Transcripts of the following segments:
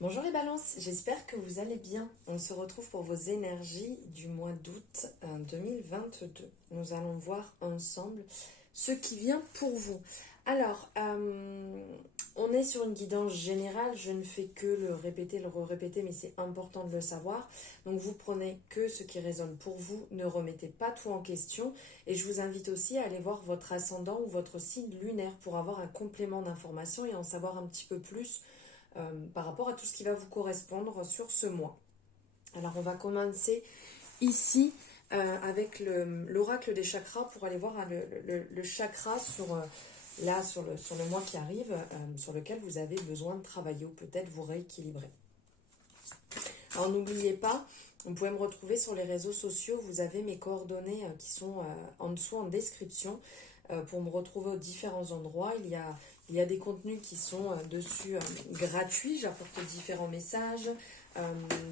Bonjour les balances, j'espère que vous allez bien. On se retrouve pour vos énergies du mois d'août 2022. Nous allons voir ensemble ce qui vient pour vous. Alors, on est sur une guidance générale, je ne fais que le répéter, le répéter, mais c'est important de le savoir. Donc vous prenez que ce qui résonne pour vous, ne remettez pas tout en question. Et je vous invite aussi à aller voir votre ascendant ou votre signe lunaire pour avoir un complément d'information et en savoir un petit peu plus par rapport à tout ce qui va vous correspondre sur ce mois. Alors on va commencer ici avec l'oracle des chakras pour aller voir le chakra sur le mois qui arrive, sur lequel vous avez besoin de travailler ou peut-être vous rééquilibrer. Alors n'oubliez pas, vous pouvez me retrouver sur les réseaux sociaux, vous avez mes coordonnées qui sont en dessous en description pour me retrouver aux différents endroits. Il y a des contenus qui sont dessus gratuits, j'apporte différents messages,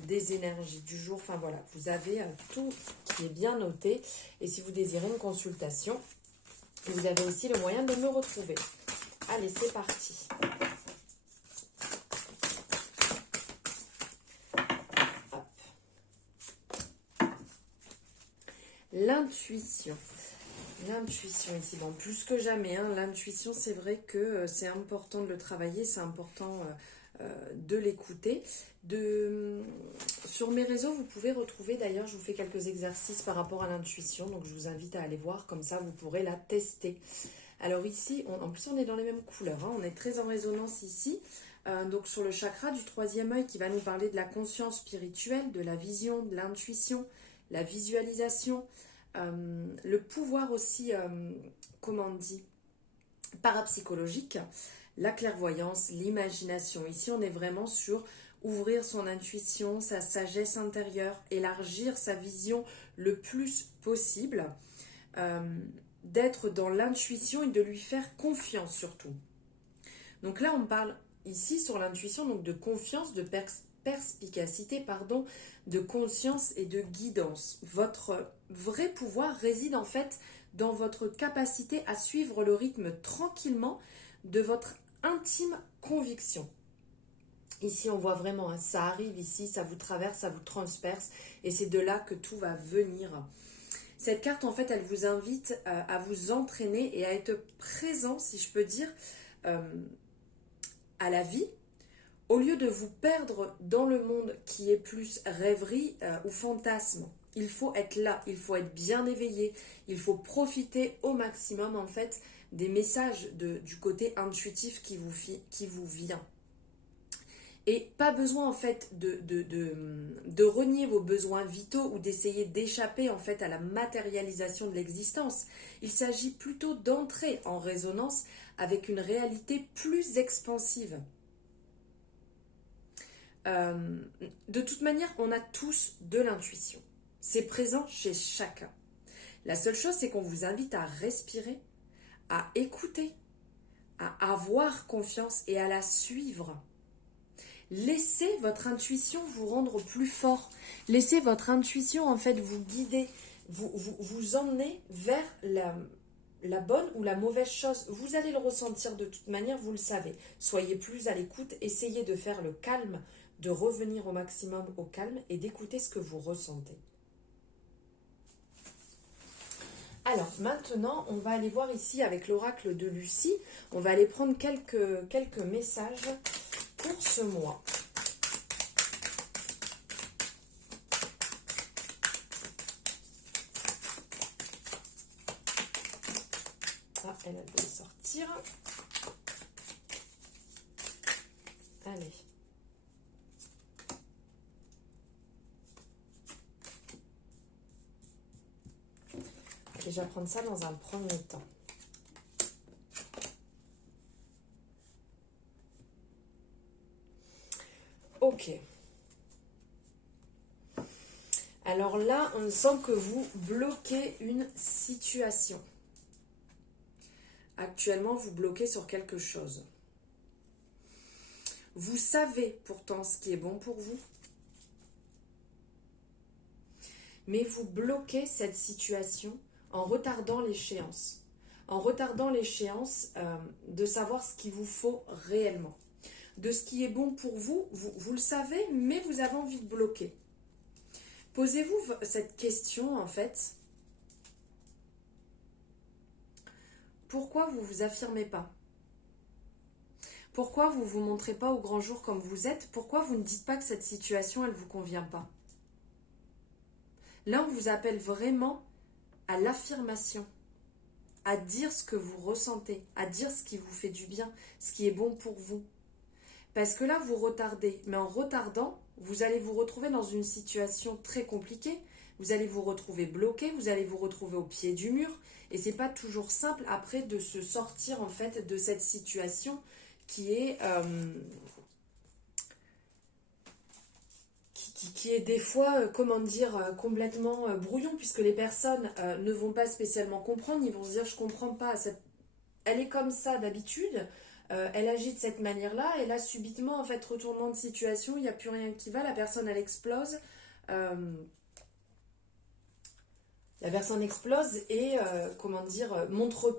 des énergies du jour, enfin voilà, vous avez tout qui est bien noté. Et si vous désirez une consultation, vous avez aussi le moyen de me retrouver. Allez, c'est parti. Hop. L'intuition. L'intuition ici, bon, plus que jamais, hein, l'intuition, c'est vrai que c'est important de le travailler, c'est important de l'écouter. Sur mes réseaux, vous pouvez retrouver, d'ailleurs, je vous fais quelques exercices par rapport à l'intuition, donc je vous invite à aller voir, comme ça vous pourrez la tester. Alors ici, en plus on est dans les mêmes couleurs, hein, on est très en résonance ici, donc sur le chakra du troisième œil qui va nous parler de la conscience spirituelle, de la vision, de l'intuition, la visualisation, le pouvoir aussi, comment on dit, parapsychologique, la clairvoyance, l'imagination. Ici, on est vraiment sur ouvrir son intuition, sa sagesse intérieure, élargir sa vision le plus possible, d'être dans l'intuition et de lui faire confiance surtout. Donc là, on parle ici sur l'intuition, donc de confiance, de perspicacité, pardon, de conscience et de guidance. Votre vrai pouvoir réside en fait dans votre capacité à suivre le rythme tranquillement de votre intime conviction. Ici, on voit vraiment, hein, ça arrive ici, ça vous traverse, ça vous transperce, et c'est de là que tout va venir. Cette carte, en fait, elle vous invite à vous entraîner et à être présent, si je peux dire, à la vie, au lieu de vous perdre dans le monde qui est plus rêverie ou fantasme. Il faut être là, il faut être bien éveillé, il faut profiter au maximum en fait des messages du côté intuitif qui vous vient. Et pas besoin en fait de renier vos besoins vitaux ou d'essayer d'échapper en fait à la matérialisation de l'existence. Il s'agit plutôt d'entrer en résonance avec une réalité plus expansive. De toute manière, on a tous de l'intuition. C'est présent chez chacun. La seule chose, c'est qu'on vous invite à respirer, à écouter, à avoir confiance et à la suivre. Laissez votre intuition vous rendre plus fort. Laissez votre intuition en fait vous guider, vous emmener vers la bonne ou la mauvaise chose. Vous allez le ressentir de toute manière, vous le savez. Soyez plus à l'écoute, essayez de faire le calme, de revenir au maximum au calme et d'écouter ce que vous ressentez. Alors maintenant, on va aller voir ici avec l'oracle de Lucie. On va aller prendre quelques messages pour ce mois. Ah, elle a dû sortir. Allez. Je vais déjà prendre ça dans un premier temps. Ok. Alors là, on sent que vous bloquez une situation. Actuellement, vous bloquez sur quelque chose. Vous savez pourtant ce qui est bon pour vous, mais vous bloquez cette situation en retardant l'échéance. En retardant l'échéance de savoir ce qu'il vous faut réellement. de ce qui est bon pour vous, vous le savez, mais vous avez envie de bloquer. Posez-vous cette question en fait. Pourquoi vous ne vous affirmez pas? Pourquoi vous ne vous montrez pas au grand jour comme vous êtes? Pourquoi vous ne dites pas que cette situation, elle ne vous convient pas? Là, on vous appelle vraiment à l'affirmation, à dire ce que vous ressentez, à dire ce qui vous fait du bien, ce qui est bon pour vous. Parce que là, vous retardez. Mais en retardant, vous allez vous retrouver dans une situation très compliquée. Vous allez vous retrouver bloqué, vous allez vous retrouver au pied du mur. Et c'est pas toujours simple après de se sortir en fait de cette situation qui est, qui est des fois, comment dire, complètement brouillon, puisque les personnes ne vont pas spécialement comprendre. Ils vont se dire, je comprends pas, elle est comme ça d'habitude. Elle agit de cette manière-là, et là, subitement, en fait, retournement de situation, il n'y a plus rien qui va, la personne, elle explose. La personne explose et, comment dire, montre,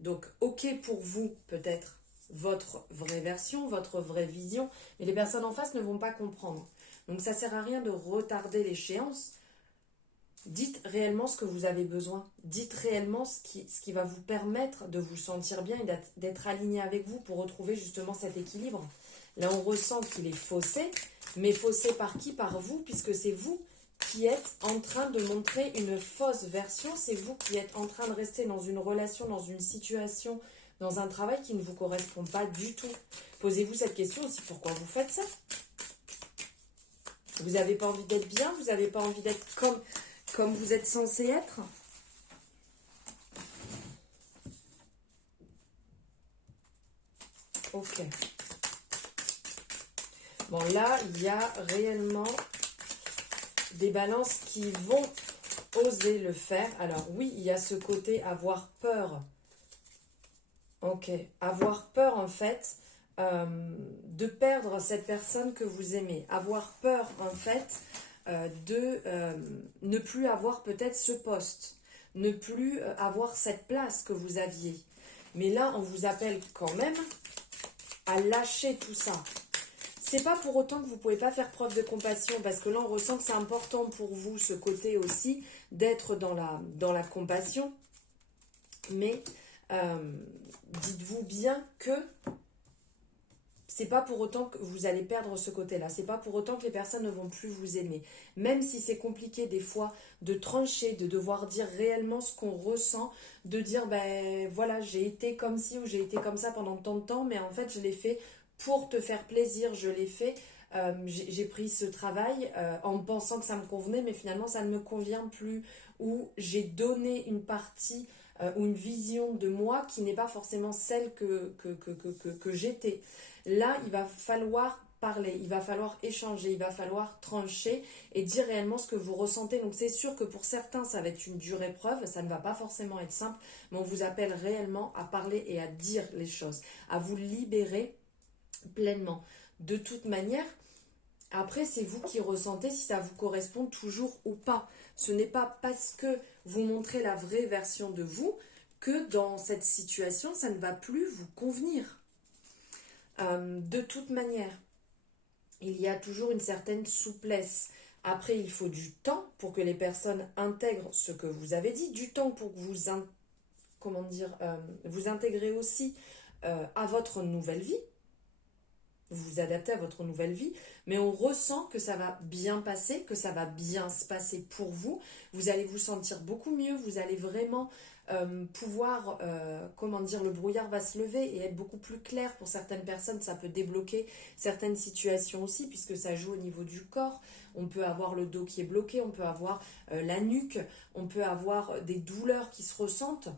donc, ok pour vous, peut-être, votre vraie version, votre vraie vision, mais les personnes en face ne vont pas comprendre. Donc, ça ne sert à rien de retarder l'échéance. Dites réellement ce que vous avez besoin. Dites réellement ce qui va vous permettre de vous sentir bien et d'être aligné avec vous pour retrouver justement cet équilibre. Là, on ressent qu'il est faussé, mais faussé par qui? Par vous, puisque c'est vous qui êtes en train de montrer une fausse version. C'est vous qui êtes en train de rester dans une relation, dans une situation, dans un travail qui ne vous correspond pas du tout. Posez-vous cette question aussi, pourquoi vous faites ça? Vous n'avez pas envie d'être bien? Vous n'avez pas envie d'être comme vous êtes censé être? Ok. Bon, là, il y a réellement des balances qui vont oser le faire. Alors oui, il y a ce côté avoir peur. Ok. Avoir peur, en fait, de perdre cette personne que vous aimez. Avoir peur, en fait, de ne plus avoir peut-être ce poste, ne plus avoir cette place que vous aviez. Mais là, on vous appelle quand même à lâcher tout ça. C'est pas pour autant que vous pouvez pas faire preuve de compassion, parce que là, on ressent que c'est important pour vous, ce côté aussi, d'être dans la compassion. Mais dites-vous bien que c'est pas pour autant que vous allez perdre ce côté-là. C'est pas pour autant que les personnes ne vont plus vous aimer. Même si c'est compliqué des fois de trancher, de devoir dire réellement ce qu'on ressent, de dire ben voilà, j'ai été comme ci ou j'ai été comme ça pendant tant de temps, mais en fait je l'ai fait pour te faire plaisir, je l'ai fait. J'ai pris ce travail en pensant que ça me convenait, mais finalement ça ne me convient plus. Ou j'ai donné une partie ou une vision de moi qui n'est pas forcément celle que j'étais. Là, il va falloir parler, il va falloir échanger, il va falloir trancher et dire réellement ce que vous ressentez. Donc c'est sûr que pour certains, ça va être une dure épreuve, ça ne va pas forcément être simple, mais on vous appelle réellement à parler et à dire les choses, à vous libérer pleinement. De toute manière, après, c'est vous qui ressentez si ça vous correspond toujours ou pas. Ce n'est pas parce que vous montrez la vraie version de vous que dans cette situation, ça ne va plus vous convenir. De toute manière, il y a toujours une certaine souplesse. Après, il faut du temps pour que les personnes intègrent ce que vous avez dit, du temps pour que vous, vous intégrez aussi à votre nouvelle vie. Vous vous adaptez à votre nouvelle vie, mais on ressent que ça va bien passer, que ça va bien se passer pour vous. Vous allez vous sentir beaucoup mieux, vous allez vraiment pouvoir, le brouillard va se lever et être beaucoup plus clair. Pour certaines personnes, ça peut débloquer certaines situations aussi, puisque ça joue au niveau du corps. On peut avoir le dos qui est bloqué, on peut avoir la nuque, on peut avoir des douleurs qui se ressentent.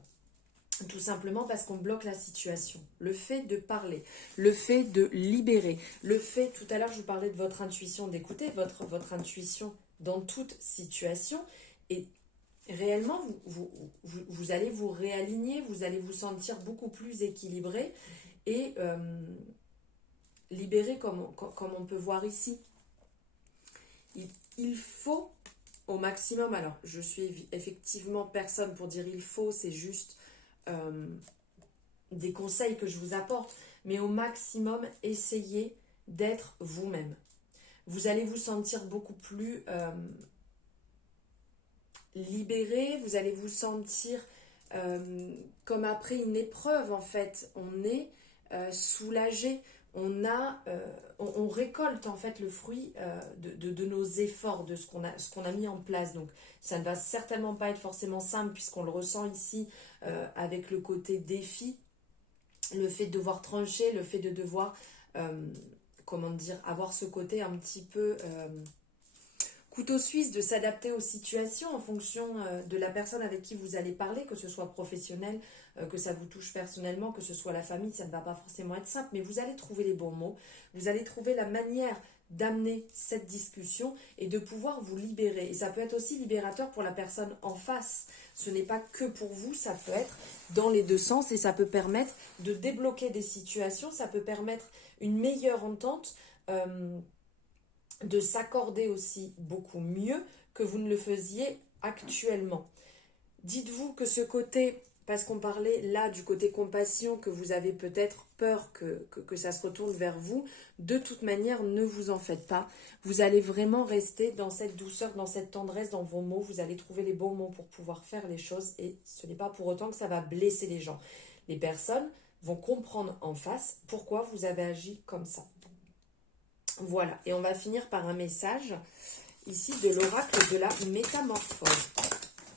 Tout simplement parce qu'on bloque la situation. Le fait de parler, le fait de libérer, le fait, tout à l'heure je vous parlais de votre intuition, d'écouter votre intuition dans toute situation, et réellement vous allez vous réaligner, vous allez vous sentir beaucoup plus équilibré et libéré comme on peut voir ici. Il faut au maximum, alors je suis effectivement personne pour dire il faut, c'est juste des conseils que je vous apporte, mais au maximum, essayez d'être vous-même. Vous allez vous sentir beaucoup plus libéré, vous allez vous sentir comme après une épreuve en fait. On est soulagé, on récolte en fait le fruit de nos efforts, de ce qu'on a mis en place. Donc ça ne va certainement pas être forcément simple puisqu'on le ressent ici avec le côté défi, le fait de devoir trancher, le fait de devoir, comment dire, avoir ce côté un petit peu couteau suisse, de s'adapter aux situations en fonction de la personne avec qui vous allez parler, que ce soit professionnel, que ça vous touche personnellement, que ce soit la famille, ça ne va pas forcément être simple, mais vous allez trouver les bons mots, vous allez trouver la manière d'amener cette discussion et de pouvoir vous libérer. Et ça peut être aussi libérateur pour la personne en face. Ce n'est pas que pour vous, ça peut être dans les deux sens et ça peut permettre de débloquer des situations, ça peut permettre une meilleure entente, de s'accorder aussi beaucoup mieux que vous ne le faisiez actuellement. Dites-vous que ce côté, parce qu'on parlait là du côté compassion, que vous avez peut-être peur que ça se retourne vers vous, de toute manière, ne vous en faites pas. Vous allez vraiment rester dans cette douceur, dans cette tendresse, dans vos mots. Vous allez trouver les bons mots pour pouvoir faire les choses et ce n'est pas pour autant que ça va blesser les gens. Les personnes vont comprendre en face pourquoi vous avez agi comme ça. Voilà, et on va finir par un message ici de l'oracle de la métamorphose.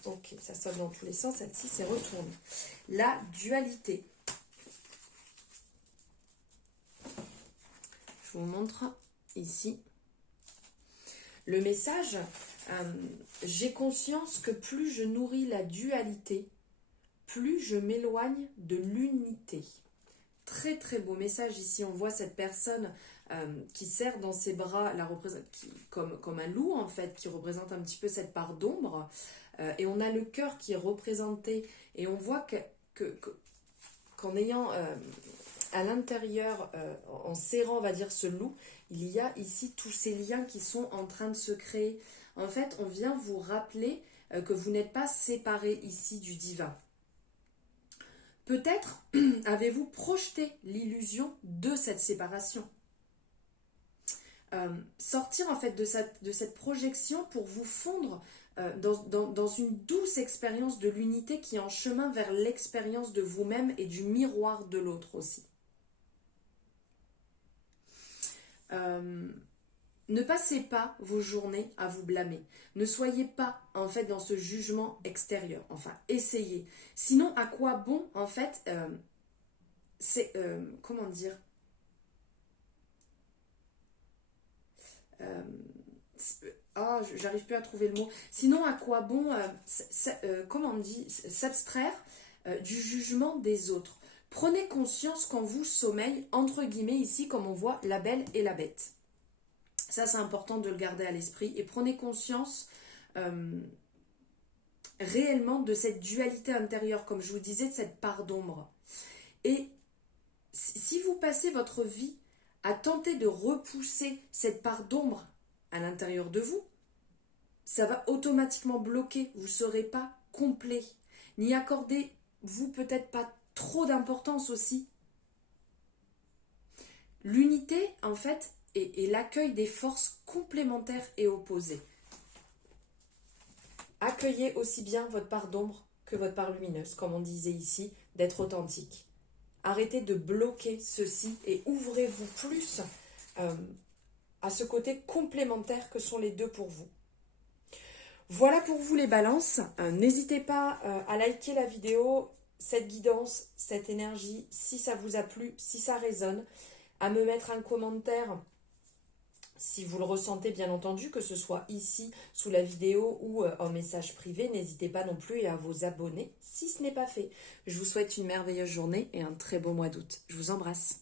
Ok, ça sonne dans tous les sens, celle-ci c'est retourné. La dualité. Je vous montre ici. Le message, j'ai conscience que plus je nourris la dualité, plus je m'éloigne de l'unité. Très très beau message ici, on voit cette personne qui serre dans ses bras comme un loup en fait, qui représente un petit peu cette part d'ombre, et on a le cœur qui est représenté, et on voit qu'en ayant à l'intérieur, en serrant on va dire ce loup, il y a ici tous ces liens qui sont en train de se créer. En fait on vient vous rappeler que vous n'êtes pas séparés ici du divin. Peut-être avez-vous projeté l'illusion de cette séparation. Sortir en fait de cette projection pour vous fondre dans une douce expérience de l'unité qui est en chemin vers l'expérience de vous-même et du miroir de l'autre aussi. Ne passez pas vos journées à vous blâmer. Ne soyez pas en fait dans ce jugement extérieur. Enfin, essayez. Sinon, à quoi bon en fait c'est comment dire j'arrive plus à trouver le mot. Sinon, à quoi bon comment on dit s'abstraire du jugement des autres. Prenez conscience qu'en vous sommeille, entre guillemets ici, comme on voit la belle et la bête. Ça, c'est important de le garder à l'esprit. Et prenez conscience réellement de cette dualité intérieure, comme je vous disais, de cette part d'ombre. Et si vous passez votre vie à tenter de repousser cette part d'ombre à l'intérieur de vous, ça va automatiquement bloquer. Vous ne serez pas complet. N'y accordez-vous peut-être pas trop d'importance aussi. L'unité, en fait, et l'accueil des forces complémentaires et opposées. Accueillez aussi bien votre part d'ombre que votre part lumineuse, comme on disait ici, d'être authentique. Arrêtez de bloquer ceci et ouvrez-vous plus à ce côté complémentaire que sont les deux pour vous. Voilà pour vous les balances. N'hésitez pas à liker la vidéo, cette guidance, cette énergie, si ça vous a plu, si ça résonne, à me mettre un commentaire si vous le ressentez bien entendu, que ce soit ici sous la vidéo ou en message privé. N'hésitez pas non plus à vous abonner si ce n'est pas fait. Je vous souhaite une merveilleuse journée et un très beau mois d'août. Je vous embrasse.